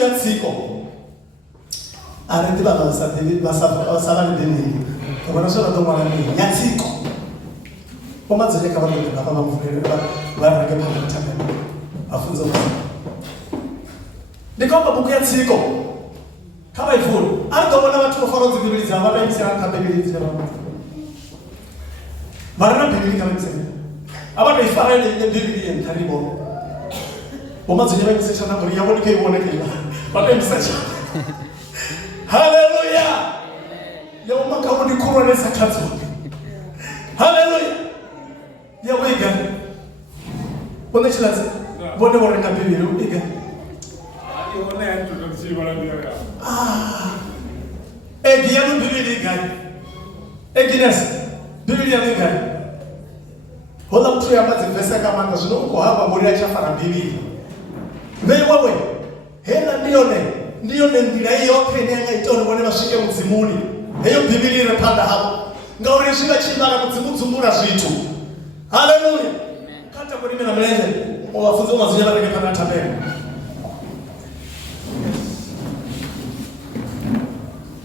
ya tsiko are di ba sa di ba sa le bini ka bona sona to mwana ni ya tsiko o matsele ka ba le ba ba mfulele ba re ke phana thaka afunza ba ndikomba buku ya tsiko kama ifuni ari to bona batho ba fara dzibili dza ba ta isira ka bibili dza ba barana bibili kama isira abantu ifara le bibili entaribo Omazi nyama msecha na muri yaboni ke ibone ke bate msecha haleluya ya umaka woni kurone sakatso haleluya ya wega bone chilaze bone worenga bibiri ubiga yona yantu nokuzibala bya egi ya bibiri gani egines bibiri ya gani hola mtu ya mazi vesa kama ndo zino uko hapa muri acha fara bibiri wewe hela ndione ndira hiyo kenenga itone bone bashike muzimuni heyo bibili repanda hapo ngauri shiba chimara muzimu zumbura zvitu haleluya kata kuri mina mleze wafunzo mazinyana reke pana tabeni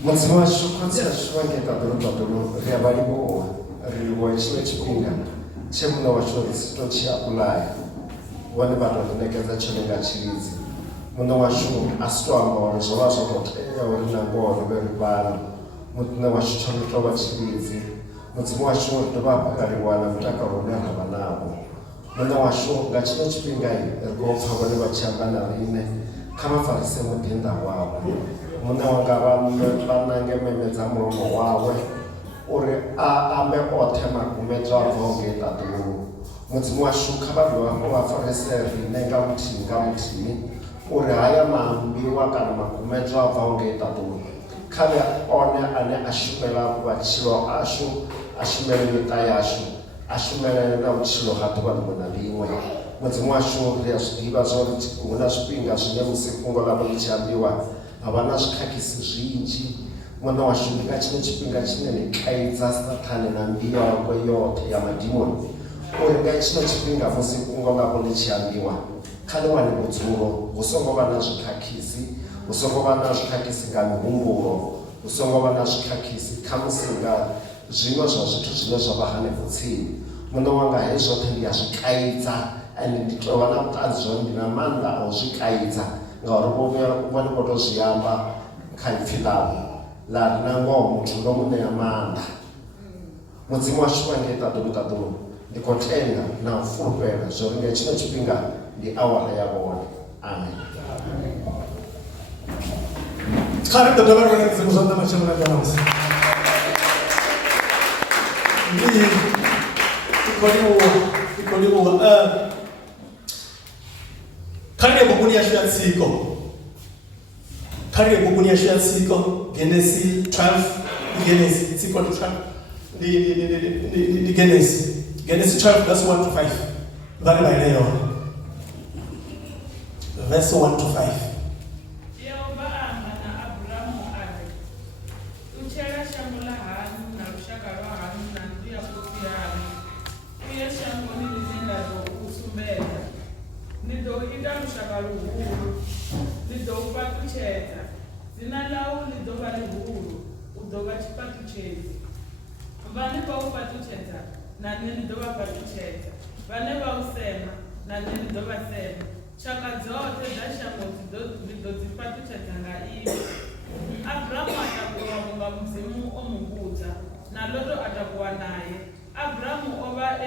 muzimu wa shukranzi ashwange kadoro ya balibo riwa chipinga chemuna washori sitochia ulaya wale bado tunekeza chenga chilizi muna washu astwa ngoro zola zototea wala ngoro beribana muna washu choto chilizi muzimu washu ndobaba kali wana mtaka ronana banabo muna washu gachino chipingai ergofa wale bachangana rine kama farise mudinda wabo muna wangaba mbanange memeza muromo wawe ore ambe otema kumetra vonge tatu mudzimu washuka vanhu vako vafariseri nenga mutini uri haya maambiwa kana makumetra abva ungeita duru kave one ane ashumela vachilo ashu ashumele nyika yashu ashumele na uchilo hatuva rimwe na rimwe mudzimu washurira zvidiva zvakuti kuna zvipinga zvine musikungo lavo lichiambiwa havana zvikakisi zvinji mwana washurira chine chipinga chinene kaidza satani na mbiyo yako yote ya madhimoni uringa chino chipinga musikungo lavo lichiambiwa kale wani budzuro usongova na zvikakisi usongova na zvikakisi nga mihumbulo usongova na zvikakisi kamusinga zvimwe zvazvithu zvine zvavahane kutsini muno wanga hezvothe ndiyazvikaidza ande nditova na mutanzi zvo ndina manda auzvikaidza ngauri vone kutozviyamba kaipfi lavo larina ngoho muthu ndomune amanda mudzimu washuwa ndiita dokutadolo ndikotenga na ufulufhela zvoringa chino chipinga ndi awara yavone amen. Kare da dabar wani zai musan da mace muna gana wasu. Ni ikoli uwa kare buguni ya shia tsiko. Kare buguni ya shia tsiko Genesis 12 Genesis tsiko 12 di Genesis 12 verse 1 to 5. Vale maeneo. Verse 1 to 5. Zina lau lidoba lihuru, udoba chipatuchezi. Vane pa upatucheza, na nini lidoba patucheza. Vane pa usema, na nini lidoba sema. Chaka zote dasha lidozi patucheza nga iyo. Abrahamu atakuwa munga mzimu omubuza, na loto atakuwa naye. Abrahamu oba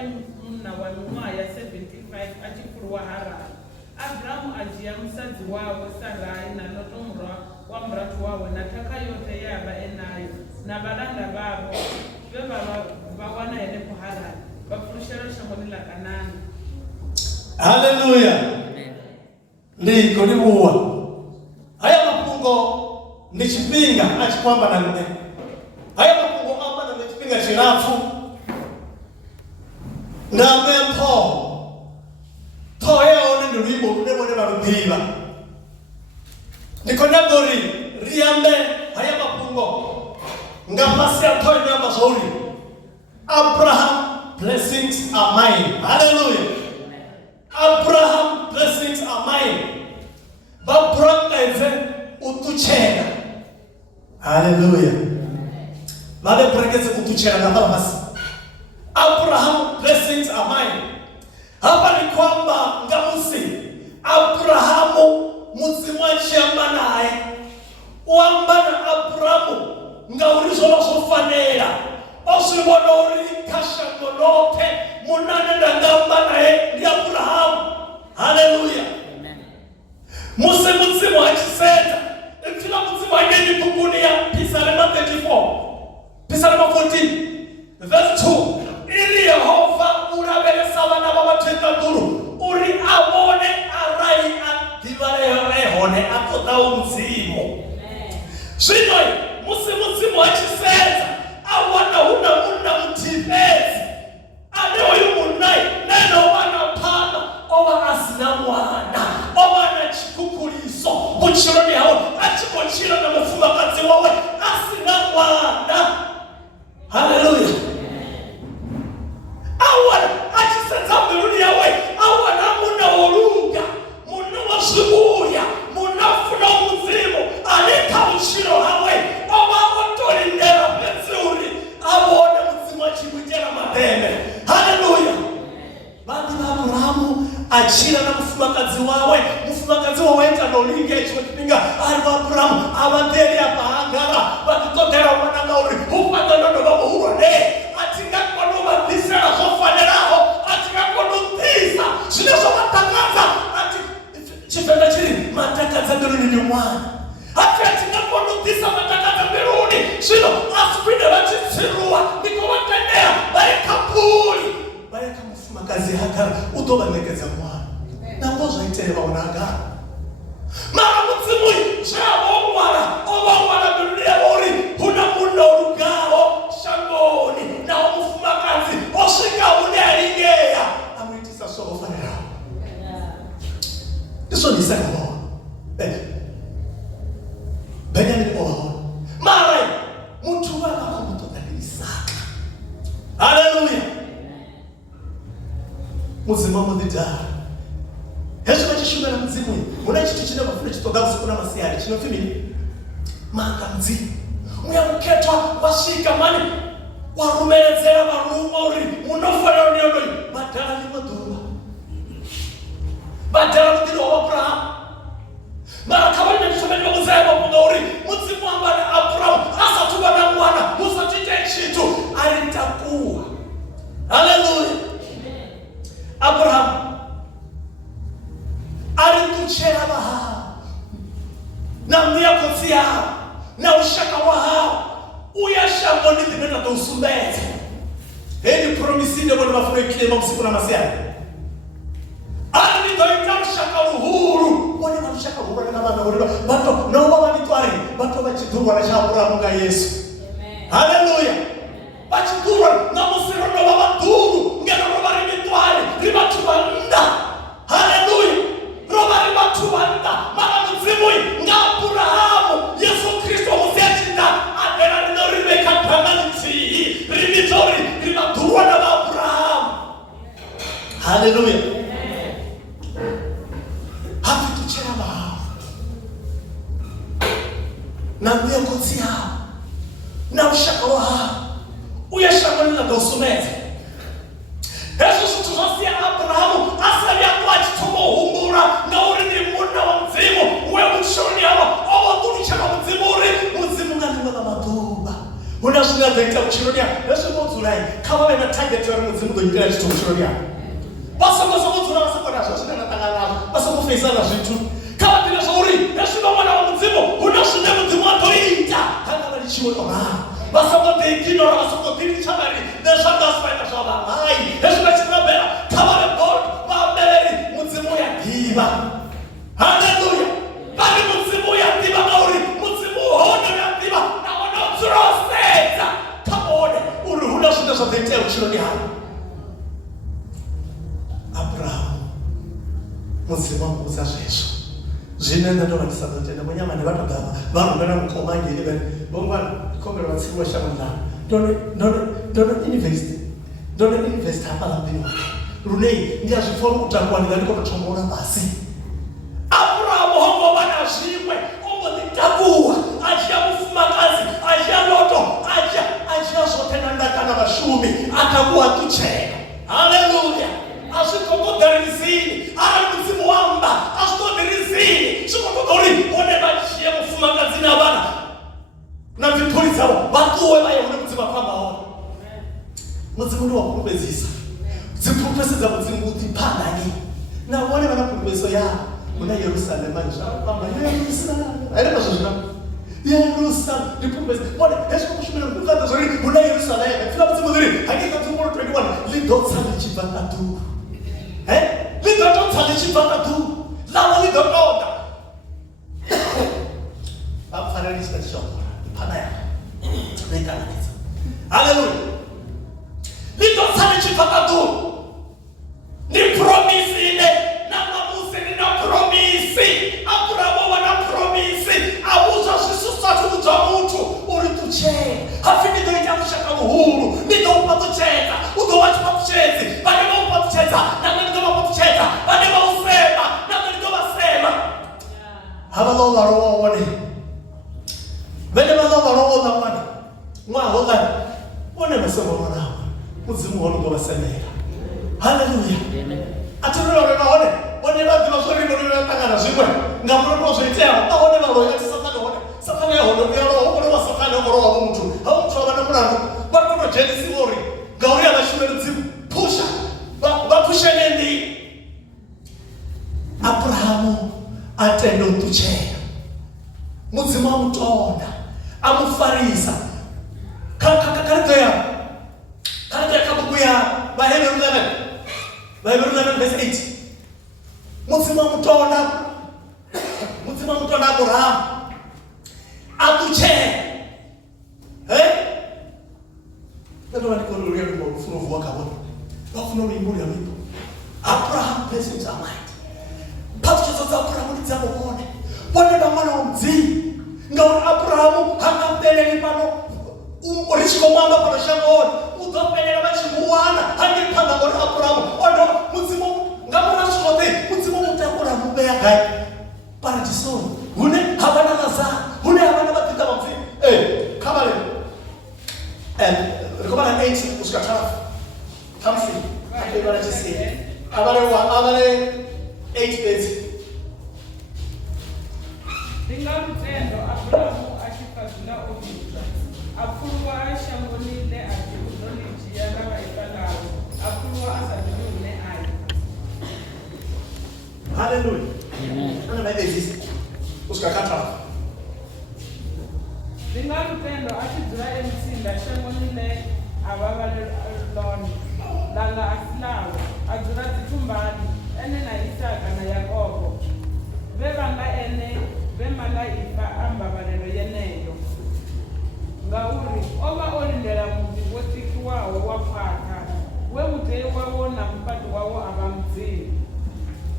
muna wa numaya 75 achikuruwa harari. Abrahamu ajia msazi wawe Sarai na loto mra wa mratu wawe na taka yote yaba enayo na balanda babo beba bawana ene ko Harani bafurushera shamoni la Kanani. Haleluya. Liko libuwa. Haya mapungo ni chipinga achikwamba na nne. Haya mapungo amba na chipinga shirafu. Na mepo. Toya one nduribo ndebone barudiba. Nikonagori riambe haya mapungo. Ngapasi atoy nyamba sauri. Abraham blessings are mine. Hallelujah. Abraham blessings are mine. Babranga vaedze utuchena. Hallelujah. Vaveperekedze kutuchena ngapha pasi. Abraham, blessings are mine. Hapa ni kwamba ngamusi Abrahamu mudzimu achiyamba naye. Uambana Abrahamu ngaurizola zofanera. Osibona uri kashangoloke munanenda ngamba naye ndi Abrahamu. Hallelujah. Muse mudzimu achiseta. Mfila mudzimu ageni bukuni ya Psalm 34. Psalm 14 verse 2. Ili Yehova urabelesa vana vavatenda duru. Uri abone arai adivarehone akoda mudzimu. Zvino mudzimu achiseta awana huna muna mutivezi. Ane oyu munai neno wana pana owa asina mwana. Owa na chikukuliso muchironi hao achimochira na mufumakazi wawe asina mwana. Hallelujah. Awana achiseta mbiruni yawe awana muna oruga muna wasubuya muna funa muzimu aleka uchiro hawe owa otori nera pezuri awone muzimu achimujera mademe. Hallelujah. Bandi Abrahamu achira na mufumakazi wawe enta nolinga ichwe kipinga alwa Abrahamu abandeli apahangara bakitokera mwana uri upata nono babo urone atinga kono badisa na kofaneraho atinga kono tisa sineso matakaza ati chifenda chiri matakaza mbiruni ni mwana ati atinga kono tisa matakaza mbiruni sino asipinde bachitsirua niko watendea baekapuli baeka mufumakazi haka utoba mekeza mwana na ngozo iteba unaga mara mudzimu chabo mwana oba mwana dunia ori huna muno rugao shangoni na mufumakazi oshika unaringea amwitisa soko fanera ndiso nisema Benjamin oho mara mtu wala kumutotalisaka. Hallelujah. Muzimu mudida Hesho bachishuga na muzimu muna chitu chine bafune chitoga usikuna masiyari chino fimi manga muzimu muyamuketwa bashika mani warumerezera barumori munofana uniono badala ni madura badala mudiro wa Abraham mara kabali na chomeni wa muzaimu wa mungauri muzimu ambale Abraham asa tuwa na mwana musa chite chitu alitakuwa. Hallelujah. Abraham alituchera baha na mniakozi yao na ushaka wao uyashamba nidhimena to usumbete hedi promisinde wana mafuna ikile msiku na masiani alitoita ushaka uhuru wana mashaka uhuru na bana uhuru bato na baba nitware bato bachidurwa na chakura munga Yesu. Hallelujah. Bachidurwa na musiro na baba duru ngena roba nitware ribatubanda. Hallelujah. Roba ribatubanda mara mzimui nga Abrahamu Yesu Kristo msiachinda adera nino rimeka tamanti rimitori ribatudurwa na Abrahamu. Hallelujah. Hapituchera baha na mbio koti hao na ushaka wa hao uyashaka nila dosumete Yesu tunasia Abrahamu asali ya kwa chitomo humura na uridi muna wa mzimu uwe mshoni hawa awa tulichaka mzimu ngani wa matuba unasuna dhaita uchironia Yesu mozulai kama wena target wa mzimu kwenye chitomo uchironia basa mozulai basa kwa naso sina natangala basa kufeisa na jitu kama tile shauri Yesu na mwana wa mzimu unasuna mzimu atoita hana walichiwa kwa maa basa kote ikino na basa kote ilichabari neshaka asfaita shaba Yesu na china bela kama le bol maabeli mzimu ya diba. Hallelujah. Bali mzimu ya diba mauri mzimu hono ya diba na wana utroseta kama one uruhuna shida za dhaitea uchironi hao Abraham mzimu wa mkuza Yesu zinenda ndo wanisaba tena mwenyama ni watu gaba bano mbena mkomangi ili bani bongwana kongera watsiwa shamanda don't invest hapa la mbinu runei ndia ziforu utakuwa ni galiko kuchomona basi Abraham hongo bana shimwe atuwe vaye une mudzimu akwambaona mudzimu ndi wakupedzisa dzipurupesi dza mudzimu kuti panani navone vana purupesiso yavo muna Yerusalema nzvakamba Yerusalema aina zvazvina Yerusalema ndipurupesi mone hezvikushumira kukanda zvori muna Yerusalema fika mudzimu zviri hakika tumoro 21 lidotsa lichibva kadhuru lidototsa lichibva kadhuru lavo lidotoda vakufananisa tichakura ipana yavo naikananisa haleluya lidotsa lichibva kadhuru ni promisi ine namamusi nina promisi Abrahamu wana promisi auzwa zvisusatu kudza mutu uri tuchee hafini ndoita mushaka muhuru ndoupa tuchedza udowachwa tuchedzi vane vaupa tuchedza namwe ndova kutuchedza vane vausema namwe ndovasema havanovarowaone vene vanovaroona wana mwahola one vasevaronawa mudzimu wanongovasemera haleluya atirororemaone one vadziva zvorinorinatangana zvimwe ngamuronozvoiteavo aone varoya tisatane one satani yahono uyalowa ukonewa satani omorowa vomutu havo mutu wavana murandu vakonojenisiori ngauri avashume mudzimu pusha vapusheneni Abrahamu atende utuchera mudzimu amutonda amufarisa karitoya kabuku ya Vahebrew 11 verse 8 mudzimu amutonda Abrahamu atuchera ndio walikololea mfumo wakabona wafuna ulimbuli alipo Abraham blessings are might patcho za Abraham ndizamubone bone bamwana omdzimu ngauri Abrahamu hangamteleli pano urichiko mwamba pano shangoni uzopelela vachimuwana handipanda ngori Abrahamu ondo mudzimu ngamurasvote mudzimu mutakura mubeya gai paradisoni hune havana lazaro hune havana vatita vamdzimu kamale Recomanda 8 kusvika 12 tamsi akevana chisiye avare 8 beds ndingamutendo Abrahamu achifadzira obvisa apfuruwa ashangonile ati kuzonijia navaipalawo apfuruwa asazvinihune ayo haleluya anavaivedzisa kusvika 12 ndingamutendo achidzura emutsinda shangonile avavaleloni langa asilawo adzura dzitumbani ene naisaka nayakobo vevanga ene vemalaifa ambavalelo yeneyo ngauri ova olindela muti wotikiwawo wapwaka wemuteyi wawo na mupati wawo avamudzivi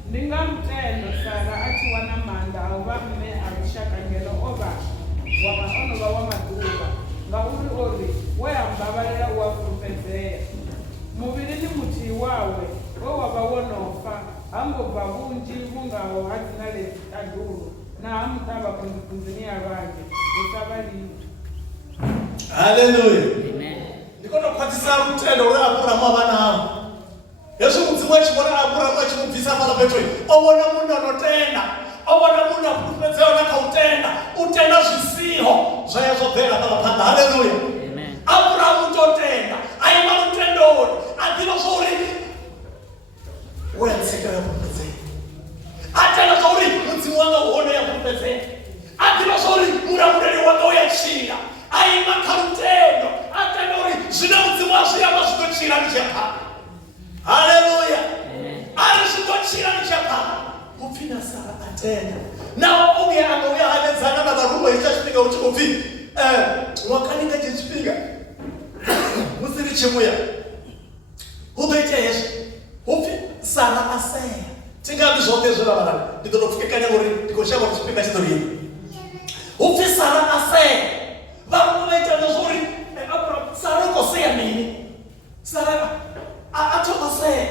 ndingamutendo Sara achiwana manda auva mme avishakangelo ova onova wamaduva ngauri ori weyambavalela uwafurupedzeya muviri ni muti wawe wewava wonofa hangobva vunji vungaho hadzina lezi kadhuru na hamutava kunzikunzini yavange usavaliwa haleluya ndikotokwatisa rutendo rweAburahamu avanavo yezvo mudzimu achibona Aburahamu achimubvisa pala petoi ovona munhu anotenda ovona munhu apurupedzewa nakautenda utenda zvisiho zvaya zvobvera pala panda haleluya Aburahamu totenda aima rutendoni adziva zvouri uyatsika yapurupedzea atenda zvouri mudzimu wanga uone yapurupedzea adziva zvouri muramureri wanga uyachira aima karutendo atenda uri zvine mudzimu wazviyamba zvitochira nichapaa haleluya ari zvitochira nichapaa upfina Sara atenda nawo uye angauya hanedzana navarume ichachipinga uchikubvi wakaninga chichipinga musiri chimuya utoite hezvo upfi Sara aseya tingavi zvote zvoravana nditotopfukekanya uri ndikoshava kuchipinga chitoriye upfi Sara aseya varume vaita nezvori Sara ukoseya nini Sara atokoseya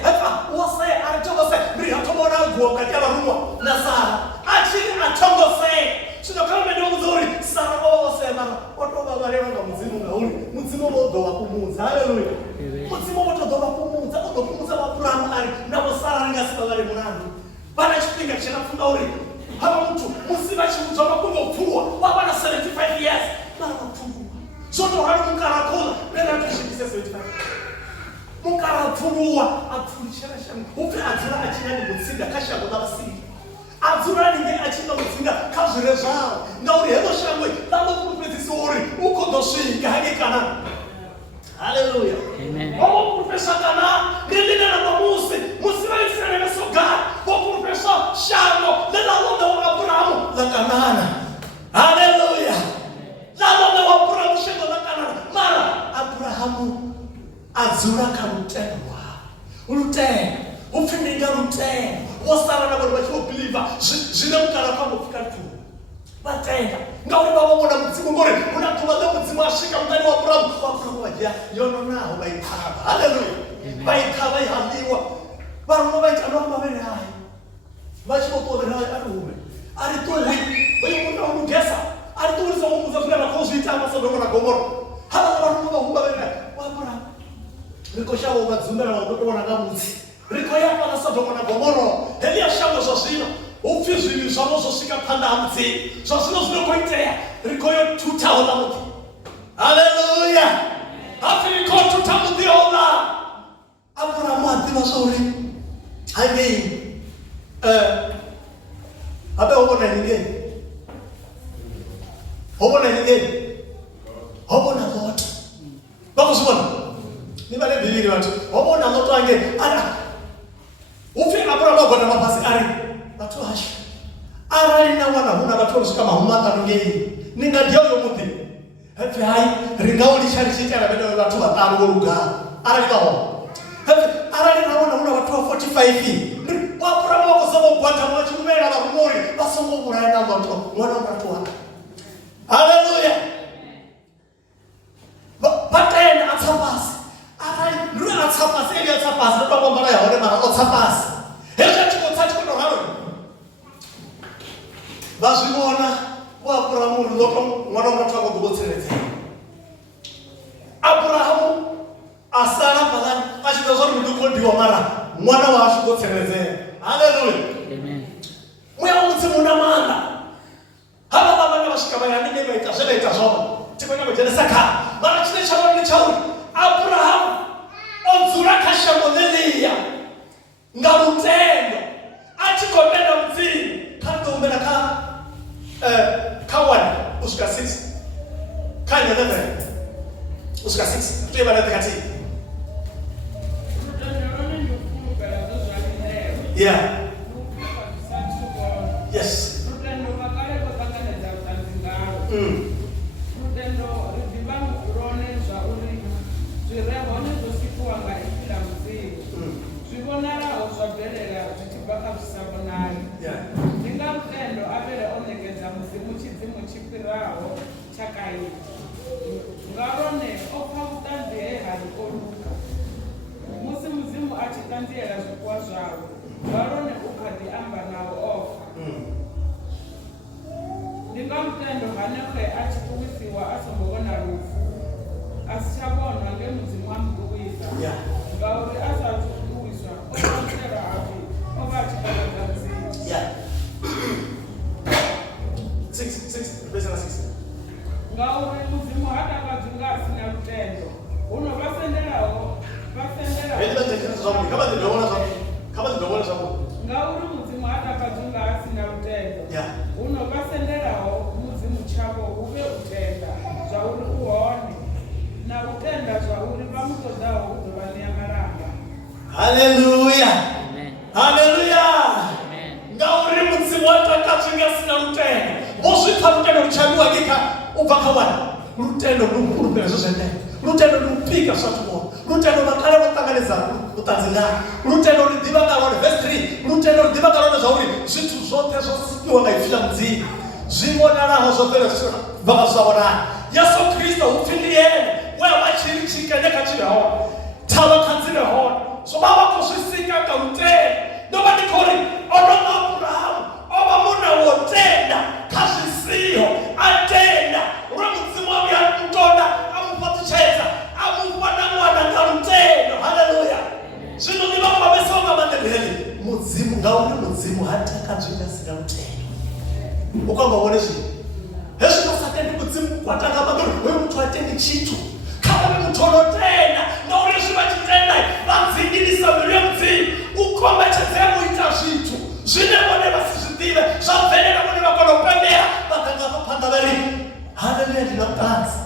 waseya aritokoseya mbiri hatomona guo kati yavarumwa na Sara achiri atongoseya zvinokamedomuzori Sara oseya otovavarevanga mudzimu ngauri mudzimu vodhova kumudza haleluya mudzimu votodhova kumudza odokumudza Abrahamu ari navo Sara ringasika vari murandu vana chipinga chakapfunga uri hava mutu musi vachimudzwa makungopfungwa vavana 75 years varavapfungwa Soto hari mukarakola nena tushikise 75. Mukarapfuruwa apfurishana shangu. Upe adzura achina mutsinga kashango navasinga. Adzura ninge achina mutsinga kazvire zvavo. Ngauri hebo shangwe lavo kurupedzisori ukodosvika hake kana. Hallelujah. Amen. Oh, Professor Kana, nilina na mamusi, musiwa Israeli mesogara. Oh, Professor Shano, nena londa wa Abrahamu la Kanana. Hallelujah. La londa wa Abrahamu shego la Kanana. Mara Abrahamu azura karutenwa. Uruten, ufininga ruten. Wasara na wale wachiwa believer. Jina mkana kwa mfika tu. Batenga. Ngauri baba mwana mzimu ngore. Unatumaza mzimu ashika mtani wa Abrahamu. Abrahamu wajia. Yono nao baitaba. Hallelujah. Baitaba ihaliwa. Barumo baitaba mbele hai. Bachiwa kwa mbele hai arume. Arituwe. Bayi muna unugesa. Arituwe za mungu za kuna kozi itama Sodoma na Gomora. Hala barumo bahumba mbele hai. Abrahamu. Riko shawo bazumera wa wanagamuzi. Riko yapa na Sodoma na Gomora. Elia shawo zosino. Ofizili zamozo sika panda amti. Zosino zino koitea. Rikoyo tuta ola muti. Hallelujah. Hafi riko tuta muti ola. Abrahamu atima sori. Again. Abe obona nige. Obona nige. Obona lot. Bako subona. Nibale biliri watu. Obona lot wange. Ana. Ufi Abrahamu agona mapasi ari. Batu hashi. Arali na wana huna batu kama humata ngei. Ninga dioyo muti. Hefe hai ringauli shari chitara bado batu batanu goruga. Arali baho. Hefe arali na wana huna batu 45. Abrahamu akosoma kwata mwachi kumera ba mori. Basongo muraenda batu. Wana batu wana. Hallelujah. Batena atapasi. Arali nuru atapasi eli atapasi. Ndo bombara ya hore mara atapasi. Hefe chiko tatu kono haro. Bazimona wa Abrahamu loto mwana mtako gobotselete. Abrahamu asala balani achizozori muduko ndiwa mara mwana wa ashugotselete. Hallelujah. Amen. Mwe umutsimuna manda. Haba baba na bashikabaya nige baita shela itazoma. Tikona bajelesa ka. Mara chine chawo ni chawo. Abrahamu onzura kashamolelia. Ngarutendo. Achikomenda mzini. Kanto umbena ka kawan usuka 6 kanya nene usuka 6 tuye bana tekati yeah yes yeah Ndingamtendo avere onekeza muchidzimu chipirawo chakai. Ngarone okhautande hari oluka. Musi muzimu achitandira zvikwa zvawo. Ngarone ukadi amba nawo ofa. Ndingamtendo hanekhe achituwisiwa asombona rufu. Asichabonwa ngemuzimu amuduwisa. yeah Ngauri asatuduwiswa okamtera avi. Okachikadadzi. yeah 6 verse 6. Ngauri muzimu hata kadzinga asina rutendo. Uno vasenderawo. Kama ndobona zvamu. Ngauri muzimu hata kadzinga asina rutendo. Yeah. Uno vasenderawo muzimu chavo uve utenda. Zvauri uone. Na utenda zvauri vamutodawo kuzova neyamaramba. Hallelujah. Amen. Hallelujah. Ngauri muzimu watakachinga sina rutendo. Vosvita rutendo ruchaiwa kika ubva kawana. Rutendo rukuru pera zvozvende. Rutendo rupika zvatuona. Rutendo makare votanganiza utanzingana. Rutendo rudiva kalone verse 3. Rutendo rudiva kalone zvauri zvintu zvote zvosipiwa ngaifira mudzivi. Zvibonanaho zvopera vakazvaona. Yesu Kristo upfindiyene wevachiri chikene kachiraona. Tava kanzire hona. So baba kusvisika karutendo. Nobody calling ono Abrahamu. Oba muna wotenda kashisiyo atenda uramuzimu wabi amutonda amupatucheza amupana mwana karutendo. Hallelujah. Zvino ndiva mabesonga mandebeli muzimu ngauri muzimu hata kadzvinga sina rutendo. Ukanga wone zvinhu hezvino satendi muzimu kwatanga magoro wewe mtu atendi chitu kama mtono tena na ulishiba tena bazingini samulia mzi ukoma chazemu itashitu zine mone basizidile zavene na mone bakolopendea bakanga panda bali haleluya dinotansi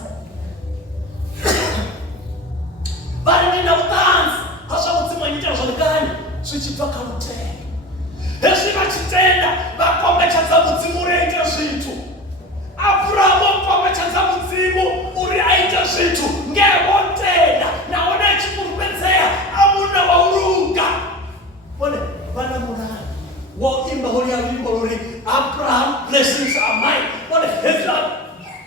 bali na utansi hasa mtima nitazo gani sichipaka mtende heshima chitenda bakome chazamu zimure itashitu Abraham kwa mchanza mzimu uri aita zitu ngewo tena naona chikupenzea amuna wauruga wale bana murana wa imba holi alimba uri Abraham blessings are mine wale hezla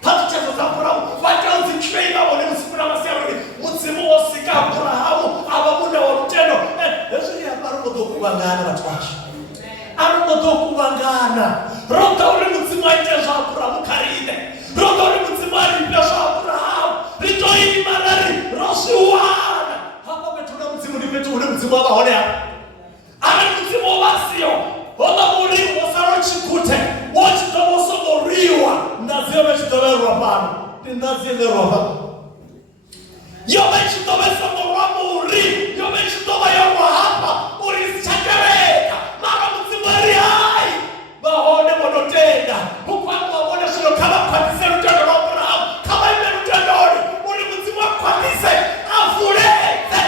pati chazo za Abraham wacha uzitrena wale msikuna maseri mzimu osika Abraham abamuna waruteno hezli ya baruko dokubangana watu washu aruko dokubangana Rota uri mzimu aita za Abraham karine Rota uri mzimu aita za Abraham Ritoini marari Rosiwana hapa betuna mzimu ni betu uri mzimu waba hone hapa Ari mzimu wasio Oda muri wasaro chikute Wachita wasogo riwa Ndazio mechitolerwa pano Ndazio pano Yome chitowe sogo ramu uri Yome chitowe yorwa hapa Uri sichakereka Mara mzimu ari hai Bahone monotenda Hukwamba wabone silo kama kwa tise rutendo Abraham Kama ime rutendori Uri mzimu kwa tise Afurete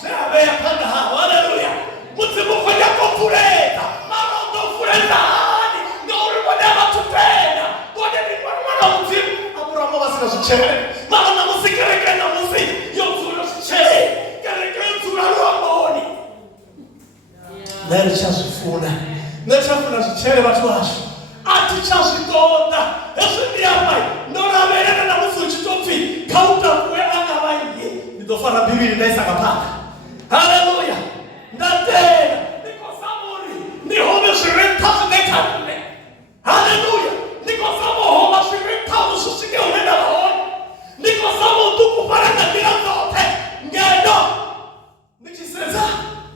Seabe ya panda haa Haleluya Mzimu kwa yako fureta Mara undo furetani Nga uri mwane matupenda Mwade ni mwana mzimu Abraham wasina suchere Mara na musikereke na musi Yomzuro suchere Kereke yomzuro aluwa maoni Neri chasufuna Nechafuna suchere watu washu Ati chasikonda Yesu ni amai Nora amerena na musu chitofi Kauta kwe anga waingi Nidofana bibili naisa kapaka Haleluya Ndatena Niko samuri Ni home shiritasu nekane Haleluya Niko samu homa shiritasu susike unenda lahoni Niko samu tuku parana kila zote Ngeno Nikiseza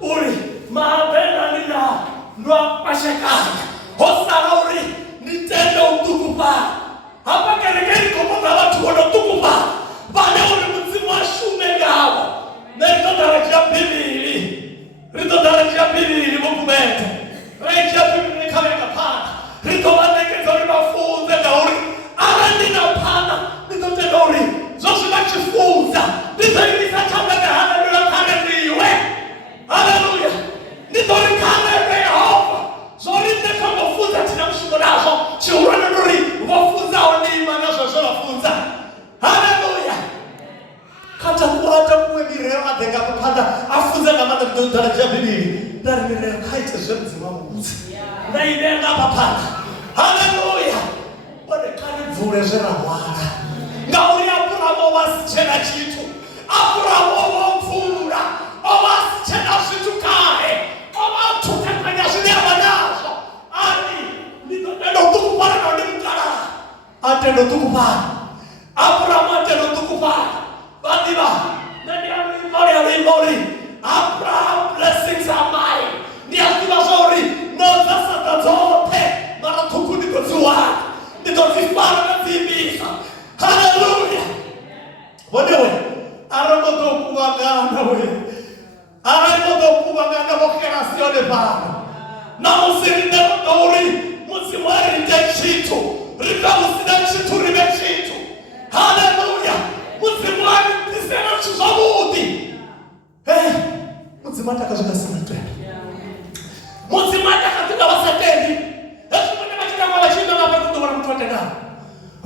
Uri Maabena nina Ndwa pashekanya Hosara uri Nitendo utukupa Hapa kerekeri kupata watu wana utukupa Bale uri mzimu wa shume gawa Na rito darajia bibili Rito darajia bibili mukumete Rejia bibili kame kapana Rito waneke zori mafunze na uri Arandi na upana Rito tendo uri Zoshi machifunza Rito ilisa chamba kahana nila kane niwe Haleluya Rito rikane Yehova Zori ndeka wafunza tina mshuko nazo Chiurana nuri wafunza onima nazo zola funza Haleluya Kata kuwata kuwe mireo adega kupanda Afunza na mada darajia bibili Dari mireo kaita zemzi mamuzi Na ilenga papanda Haleluya Wade kani vure zera wada Ngauri Abraham wasichena chitu Abraham wamfura Wasichena chitu kae Watuke kwenye shini ya manazo Ani Nitotendo tukupana na ulimkara Atendo tukupana Abraham atendo tukupana Bandiba Nani alimori Abraham blessings are mine Ni akiba zori No zasa zote Mara tuku nikozuwa Nikozifana na zibisa Hallelujah Wadewe Aramoto kuwagana we Aramoto kuwagana wakera sione bana Na musirinde mdori Musimwari nje chitu Rika musida chitu ribe chitu Hallelujah Musimwari nisena chuzamudi Hey Musimata kazuka sinatwe Musimata kazuka wasatendi Yesu mwene machita kwa wachita na wakundo wana mtu watena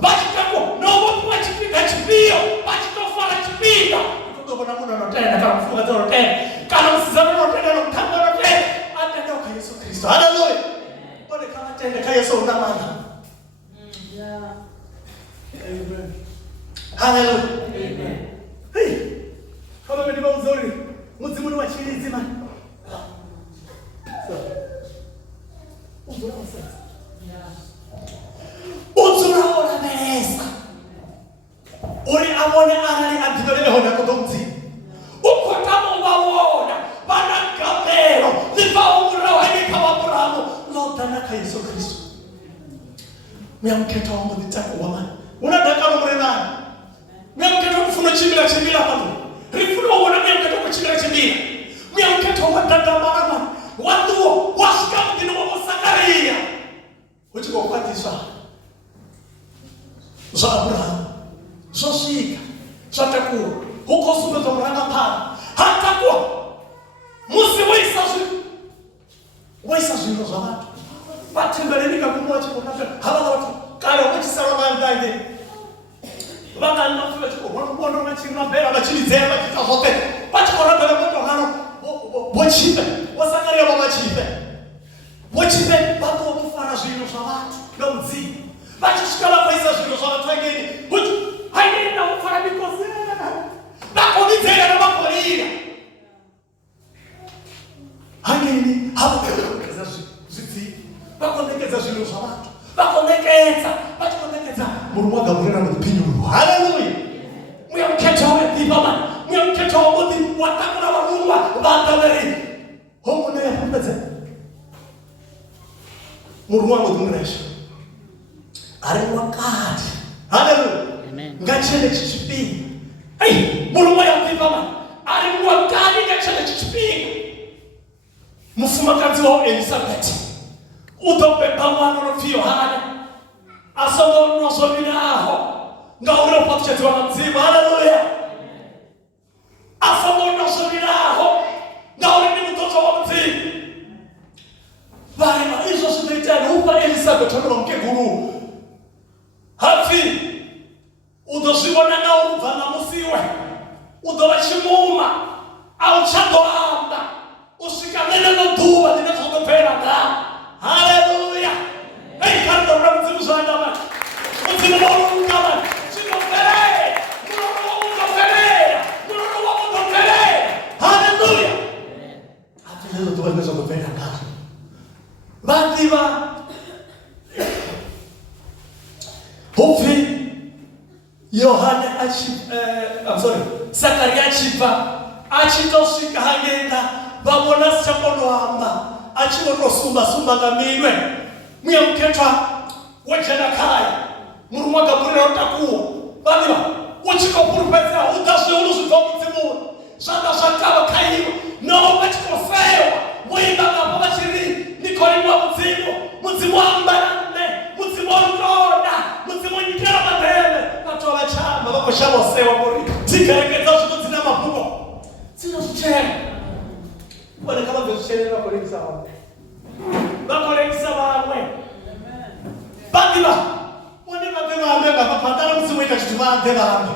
Wachita kwa na wapu wachipika chipio Wachita ufara chipika Kundo wana muna notena Kala mfunga zao notena Kala msizana notena Notanga notena Atenda kwa Yesu Kristo Hallelujah Wale kama tenda kwa Yesu unamana Amen Hallelujah Amen Hey Kama mediba uzori Muzimuni wa chini zima Uzura wa sasa Uzura wa meresa Uri amone anali antidolele hona kutomzi Uko kama wawona Bana kapero Lipa umura wa hini kama Abrahamu Lota naka Yesu Kristo Miamketa wa mbuditako wamani Unadaka umure nani Miamketa chimila chimila pano. Rifuno wana miyamketo kwa chimila chimila. Miyamketo wa dada marama. Watu washikamu kino wa Sakaria. Uchiko kwa tisa. Za Abraham. Za Sika. Za Takua. Huko sume za mranga pana. Hata kuwa. Musi waisa zino za watu. Batembelenika kumwachi kunaka. Hala watu. Kaya wachi salama ndani. Baka nafika chiko. Wano wachina bela. Wachini zema. Wachita hote. Wachikora bela mwoto hano. Wachipe. Wasakaria wachipe. Wachipe. Bako wakufara zino za watu. Na mzima. Wachishikala waisa zino za watu. Haini na ufara mikoze. Bako nizela na bako liga. Haini. Hapo keza ziti. Bako nekeza zino za watu. Bako nekeza. Bako nekeza. Murumwa Gabriela mpinyu. Hallelujah. Mwe mketa wa dibaba. Mwe mketa wa mudi. Watakuna wa rumwa. Bataveri. Homo ne ya pumeze. Murumwa mudumresha. Are wakati. Hallelujah. Ngachele chichipi. Hey, murumwa ya dibaba. Are wakati ngachele chichipi. Mufuma kanzi wa Elizabeth. Udope pamano rofio hana. Asomo nosomina aho. Nga uro potchetu wa mzima. Hallelujah. Asomo nosomina aho. Nga uro ni mtoto wa mzima. Varima iso sudritani upa Elizabeth wana mke guru. Hafi. Udoshibona na uruvana musiwe. Udowachimuma. Au chando anda. Usikamene no duwa. Nina kutopera da. Hallelujah. Hey, kando ramzimu zandama. Mzimu moro ungama. Chino fere. Muro unga fere. Muro unga fere. Hallelujah. Hafi lelo duwa nina kutopera da. Bativa. Hofi. Yohane Zakaria chipa. Achitoshika hagenda. Babona chakono amba. Achino sumba ngaminwe. Mwe mketwa wachana kaya. Murumwa Gabriela utakuwa. Bativa. Uchiko purpeza udashe ulusu tomizimu. Shanda shakaba kaiwa. No wachiko fewa. Mwimba ngapa chiri. Nikoli mwa mzimu ambarane. Mzimu onroda. Mzimu njera matele. Katola chamba. Wako shamo sewa mori. Tikarekeza shuto zina mapugo. Sino suchera. Wane kama vyoshera wako rekisa wame. Wako rekisa wame. Bativa. Wane mapema wame. Patara mzimu itachituma antela wame.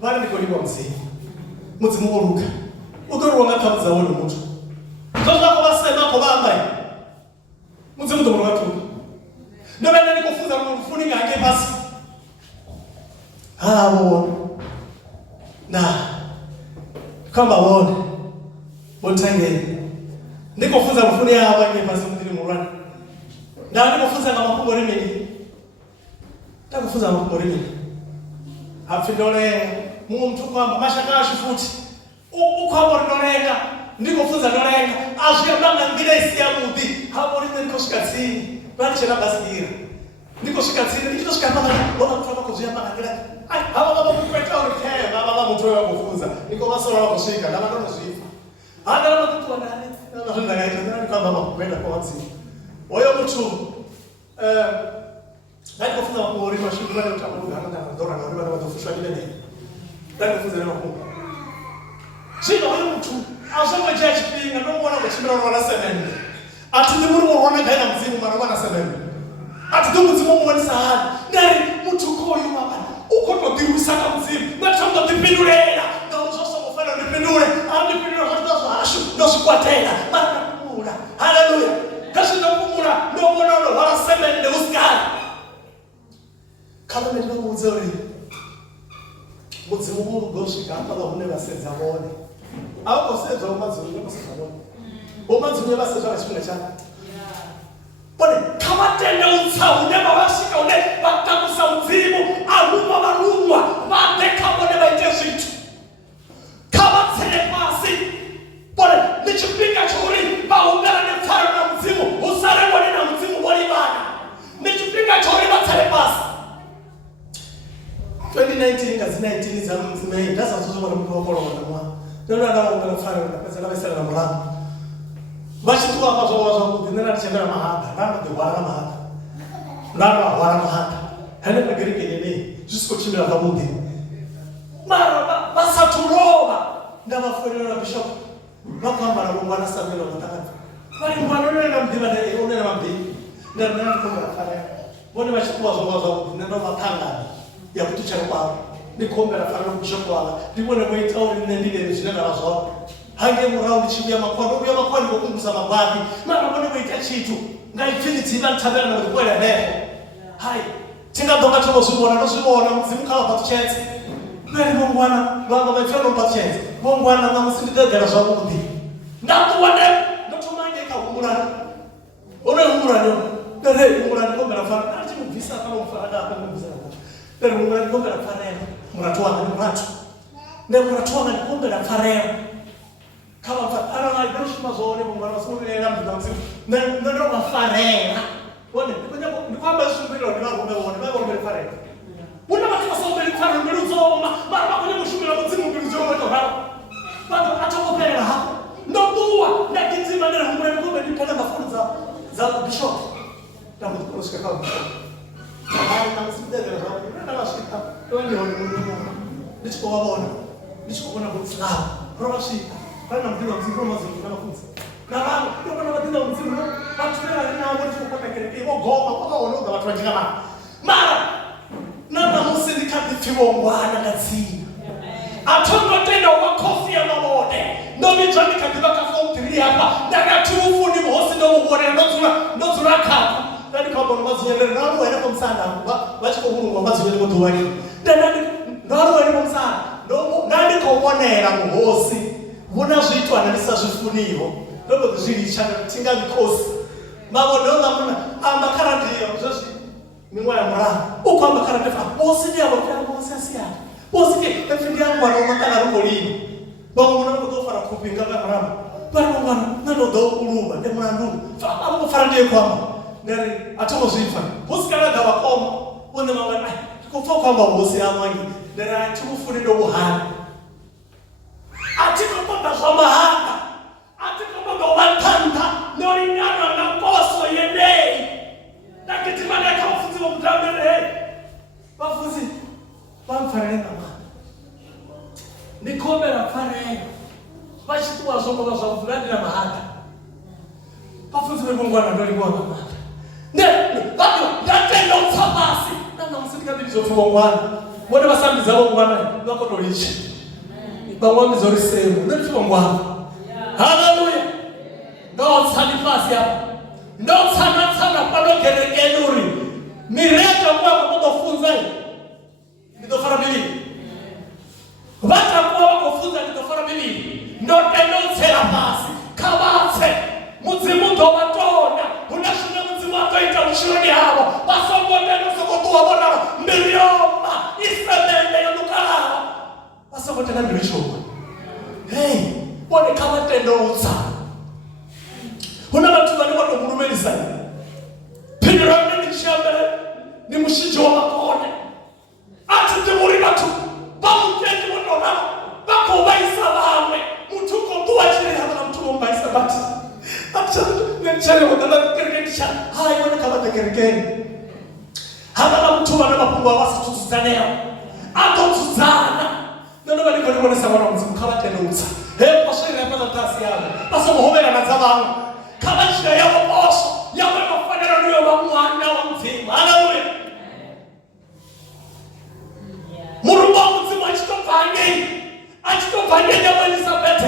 Wane nikoli mwa mzimu oruka. Udoro wangata mzawolo mtu. Zoza kwa basa ima kwa bambaye. Mzimu ndo mwana watu. Ndio benda nikufunza mfuni ngake basi. Wone. Na kama wone. Wotenge. Nikufunza mfuni hawa ngake basi mdili murwana. Na nikufunza na mapungo rimeni. Nikufunza mapungo rimeni. Hafidole mtu kwamba mashaka shifuti. Uko hapo ndorenga. Nikufunza ndorenga. Ashika mama ngine isi ya mudi. Hapo niko shikatini. Bali chena basira. Niko shikatini. Niko shikatini. Bona mtu kuzia mpaka kila. Hapo kama mkweta ulikea. Baba mtu wao kufunza. Niko basora wako shika. Na ndo mzifa. Hata kama mtu anani. Na ndo ngaita. Kama mama kwenda kwa mzi. Oyo mtu nani kufunza mkori kwa shule bado utamuda. Hata ndora na bado watafusha bila nini. Nani kufunza neno kubwa. Sino oyo mtu asoma church pinga ndo mwana kuchimira wana semeni. Ati ndimuru mwana kaina mzimu mwana wana semeni. Ati ndo mzimu mwana sahani. Nari mtu koyo mama. Uko ndo dirusaka mzimu. Natomba dipindulera. Na uzoso mfano dipindule. Dipindule hata hashu ndo sikwatela. Mara kumura. Hallelujah. Kashi ndo kumura ndo mwana wana semeni ndo uskani. Kama ndo mzuri. Muzimu muru goshika hapa la hune basenza bone. Aho kosenza umazuri basenza bone. Umazuri basenza bashimwe cyane. Bone kama tende utsawu ne babashika une batakusa muzimu ahuma barumwa bateka bone baitezitu. Kama tende pasi. Bone nichipika chori baungana ne tsara na muzimu usare bone na muzimu bone bana. Nichipika chori batale pasi. 29 2019 ngazinaitini za mzimei ndasa zozobona mtu wakolona mwa ndio ndio unafanya pesa na pesa na mlango basi tu hapa zo kuti nena tshembera mahata nana de wara mahata nana wara mahata hene bagirike yene jusqu'au chimela vamundi mara basa turoba ndaba fwerera na bishop bakamba na mwana samelo mtakatifu bali mwana na mdima de one na mbi ndio ndio kwa bone bashikuwa zo ndio matanga ya kutuchana kwao nikombe na fano bishop wala ndibone mwita uri nendile nzina nazo hange muraundi chimya makwano ya makwano ngokumza mabadi mara bone mwita chitu nga infinity bantabera na kwela leo hai tinga donga chobo zubona no zubona mzimukala patuchetse nani mongwana baba bafano patuchetse mongwana na musindidegera zo kuti ndakuwane ndotumanye ka humurana one humurana nere humurana kombe na fano ati mvisa kama mfarada hapo mvisa pero humurana kombe na fano muratoa ni muratu ndio muratoa ni kombe na fano kama ana na ndoshi mazone mungwana sura ya mtu mzima ndio mafarena wone ni kwamba sumbilo ni wangu umeona baba umefare una mtu sombele fare mbeluzoma mara kwenye mshumila mzimu mbeluzoma to hapo bado atokopela hapo ndo dua na kizima ndio humwe ngombe ni kana mafunzo za bishop na mtu kushika kama bishop hali na msidele na nashika twende wale mungu nichukua waona nichukua kuna mfulana roshi kana mtu mzima mzima kama funzo na bado ndio kuna watu mzima watu na watu kwa kelele goma kwa waloga watu wajinga mara nana musindikati fiwo mwana ngazini atondo tena wakofi ya mamode ndo mijani kadibaka fomtiri hapa daga tufu ni mhosi ndo muone ndo turaka nani kwa bono mazinyele nalo wena kwa msanda wachiko huru wa mazinyele kwa tuwani nani nalo wena kwa msanda nani kwa uonera mhosi muna zuitu analisa zufuniyo ndo zili chana tinga mikosi mabo ndo namuna ambakara ndiyo zosi mingwa ya mura uko ambakara ndiyo bosi ndiyo ambakara bosi asiya bosi ndiyo efindi yangu wana umakana ruko lini bangu muna kutofara kupinga kwa mrama bari mwana nano do ulumba ndi mwana ndu fama fara ndiyo kwama neri atoko zuifa bosi kana dawa koma wone mwana kufa kwamba bosi amangi neri atumufuni ndo buhana atiko kwamba zoma hapa atiko kwamba watanda nori nyana na boso yenei nakiti mana ya kafuzi wa mtamele bafuzi bamfarena mwana nikome na farena bashitu wa zongo wa zongo fulani na mahata bafuzi wengongwana nori mwana ne bado ndatendo mtabasi na msindika ndizo tuwongwana wone basambi zabo mwana wako dolishi bangwami zori semu nori tuwongwana haleluya ndo salifasi hapa ndo sana palo geregeluri mireka kwa kutofunza ndio fara bili wata kwa kufunza ndio fara bili ndo tendo serapasi kabase muzimu ndo batona unashuna muzimu akaita ushironi hapo basongo ndio soko tu abona milioma isabende yonukala basongo tena ndirisho hey bone kama tendo usana kuna watu wale watu murumeli sana pindira ni shambele ni mshiji wa makone ati temuri watu bamukeni mwana bako baisa bamwe mutuko tuwa chini hapa mtu mbaisa bati acha nchele wadala kirikisha hai wana kama tekerekeni hapa na mtu wana mapungwa wasi tutuzanea ato tuzana ndio bali kwa nini sawa na mzimu kama tena usa kwa shiri hapa na tasi yao basi muhobera na zabangu kama shida ya boso ya wanafanya ndio wa mwana wa mzima haleluya murumba mzima achitofanye ya Elizabeth